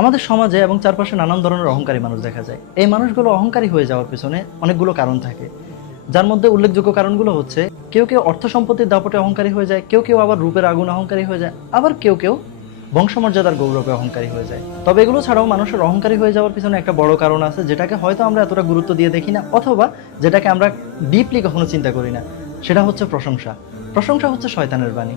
আমাদের সমাজে এবং চারপাশে নানান ধরনের অহংকারী মানুষ দেখা যায়। এই মানুষগুলো অহংকারী হয়ে যাওয়ার পেছনে অনেকগুলো কারণ থাকে, যার মধ্যে উল্লেখযোগ্য কারণগুলো হচ্ছে কেউ কেউ অর্থ সম্পত্তির দাপটে অহংকারী হয়ে যায়, কেউ কেউ আবার রূপের আগুন অহংকারী হয়ে যায়, আবার কেউ কেউ বংশমর্যাদার গৌরবে অহংকারী হয়ে যায়। তবে এগুলো ছাড়াও মানুষের অহংকারী হয়ে যাওয়ার পিছনে একটা বড় কারণ আছে, যেটাকে হয়তো আমরা এতটা গুরুত্ব দিয়ে দেখি না, অথবা যেটাকে আমরা ডিপলি কখনো চিন্তা করি না। সেটা হচ্ছে প্রশংসা। প্রশংসা হচ্ছে শয়তানের বাণী।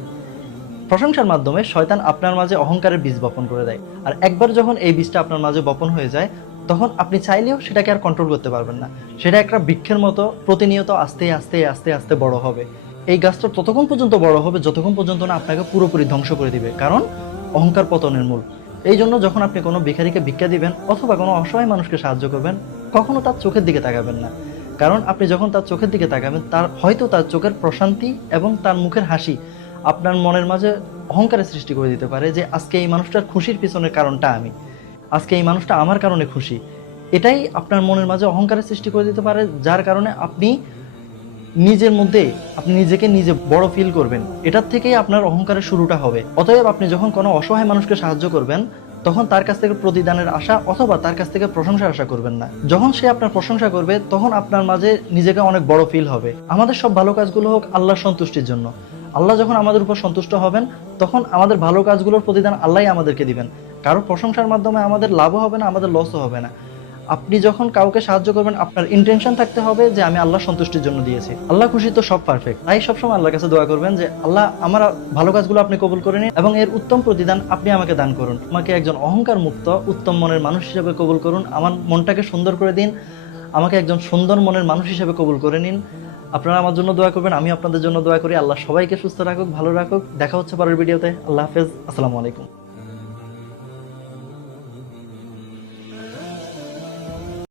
প্রশংসার মাধ্যমে শয়তান আপনার মাঝে অহংকারের বীজ বপন করে দেয়। আর একবার যখন এই বীজটা আপনার মাঝে বপন হয়ে যায়, তখন আপনি চাইলেও সেটাকে আর কন্ট্রোল করতে পারবেন না। সেটা একটা বৃক্ষের মতো প্রতিনিয়ত আস্তে আস্তে আস্তে আস্তে বড় হবে। এই গাছটা ততক্ষণ পর্যন্ত বড় হবে যতক্ষণ পর্যন্ত না আপনাকে পুরোপুরি ধ্বংস করে দিবে, কারণ অহংকার পতনের মূল। এই জন্য যখন আপনি কোনো ভিখারিকে ভিক্ষা দিবেন অথবা কোনো অসহায় মানুষকে সাহায্য করবেন, কখনো তার চোখের দিকে তাকাবেন না। কারণ আপনি যখন তার চোখের দিকে তাকাবেন, তার চোখের প্রশান্তি এবং তার মুখের হাসি আপনার মনের মাঝে অহংকারের সৃষ্টি করে দিতে পারে, যে আজকে এই মানুষটার খুশির পিছনের কারণটা আমি, আজকে এই মানুষটা আমার কারণে খুশি। এটাই আপনার মনের মাঝে অহংকারের সৃষ্টি করে দিতে পারে, যার কারণে আপনি নিজের মধ্যে আপনি নিজেকে নিজে বড় ফিল করবেন। এটার থেকেই আপনার অহংকারের শুরুটা হবে। অতএব আপনি যখন কোনো অসহায় মানুষকে সাহায্য করবেন, তখন তার কাছ থেকে প্রতিদানের আশা অথবা তার কাছ থেকে প্রশংসার আশা করবেন না। যখন সে আপনার প্রশংসা করবে, তখন আপনার মাঝে নিজেকে অনেক বড় ফিল হবে। আমাদের সব ভালো কাজগুলো হোক আল্লাহর সন্তুষ্টির জন্য। আল্লাহ যখন আমাদের উপর সন্তুষ্ট হবেন, তখন আমাদের ভালো কাজগুলোর প্রতিদান আল্লাহই আমাদেরকে দিবেন। কারো প্রশংসার মাধ্যমে আমাদের লাভও হবে না, আমাদের লসও হবে না। আপনি যখন কাউকে সাহায্য করবেন, আপনার ইন্টেনশন থাকতে হবে যে আমি আল্লাহ সন্তুষ্টির জন্য দিয়েছি। আল্লাহ খুশি তো সব পারফেক্ট। তাই সবসময় আল্লাহর কাছে দোয়া করবেন যে আল্লাহ, আমার ভালো কাজগুলো আপনি কবুল করে নিন এবং এর উত্তম প্রতিদান আপনি আমাকে দান করুন। আমাকে একজন অহংকার মুক্ত উত্তম মনের মানুষ হিসেবে কবুল করুন। আমার মনটাকে সুন্দর করে দিন। আমাকে একজন সুন্দর মনের মানুষ হিসেবে কবুল করে নিন। আপনারা আমার জন্য দোয়া করবেন, আমি আপনাদের জন্য দোয়া করি। আল্লাহ সবাইকে সুস্থ রাখুক, ভালো রাখুক। দেখা হচ্ছে পরের ভিডিওতে। আল্লাহ হাফেজ। আসসালামু আলাইকুম।